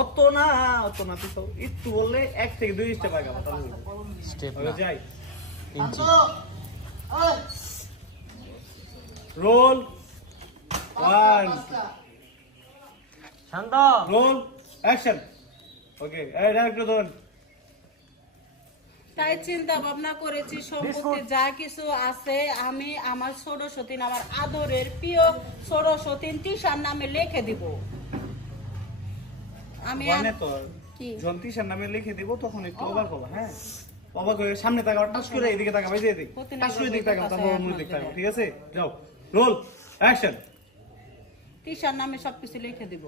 অত না পিছাও একটু বললে 1 থেকে 2 স্টেপ আগে স্টেপ না যাই রোল 1 শান্ত রোল অ্যাকশন ওকে এই ডাইরেক্টর ধরুন তাই চিন্তা ভাবনা করেছি সম্পত্তি যা কিছু আছে আমি আমার ষোড়শতীন আমার আদরের প্রিয় ষোড়শতীন তিশার নামে লিখে দিব। আমি মানে তো কি জন্তিশার নামে লিখে দিব তখন একটু অবাক হবে হ্যাঁ অবাক হয়ে সামনে তাকাও টাচ করে এইদিকে তাকাও এই যে এদিকে টাচ করে এদিকে তাকাও তারপর মুখ দিকে তাকাও ঠিক আছে যাও রোল অ্যাকশন তিশার নামে সবকিছু লিখে দিব।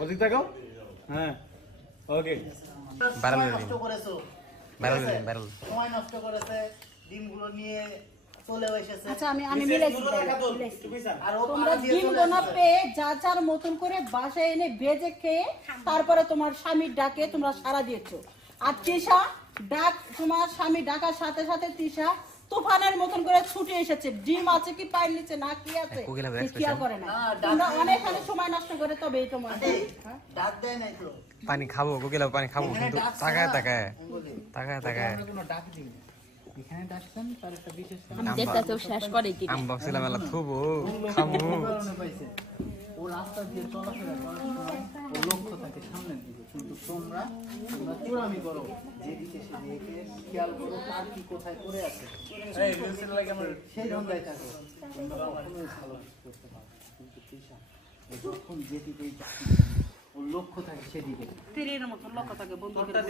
ওদিকে তাকাও হ্যাঁ ওকে বারাল নষ্ট করেছো বারাল সময় নষ্ট করেছে ডিমগুলো নিয়ে চলে এসেছে। আচ্ছা আমি মিলাইছি আর ও তোমরা ডিম গোনা পেয়ে যা যার মতন করে বাসায় এনে ভেজে খেয়ে তারপরে তোমার স্বামীর ডাকে তোমরা সাড়া দিয়েছো। আর তৃষা ডাক তোমার স্বামী ডাকার সাথে সাথে তৃষা তুফানের মতন করে ছুটে এসেছে। ডিম আছে কি পায়ের নিচে না কি আছে খেয়াল করে না। তোমরা অনেকখানি সময় নষ্ট করে তবে এই তোমার ডাক দেয় নাই তো পানি খাবো কোকিলা পানি খাবো কিন্তু তাকায় কোনো ডাক দিই এখানে ডাকছেন তার একটা বিশেষ আমি দেখতেছি শেষ করে কি আম বক্সিলা মেলা থুবো খামু কারণে পাইছে। ও রাস্তা দিয়ে চলাফেরা করার সময় ও লক্ষ্য থাকে সামনের দিকে, কিন্তু তোমরা চূড়ামি করো যেদিকে সেদিকে খেয়াল করো কার কি কোথায় পড়ে আছে সেই ধান্দায় থাকো। তোমরা কখনোই ভালো করতে পারো কিন্তু তৃষা যখন যেদিকেই ওর লক্ষ্য থাকে সেদিকে তীরের মতো লক্ষ্য থাকে বন্ধুদের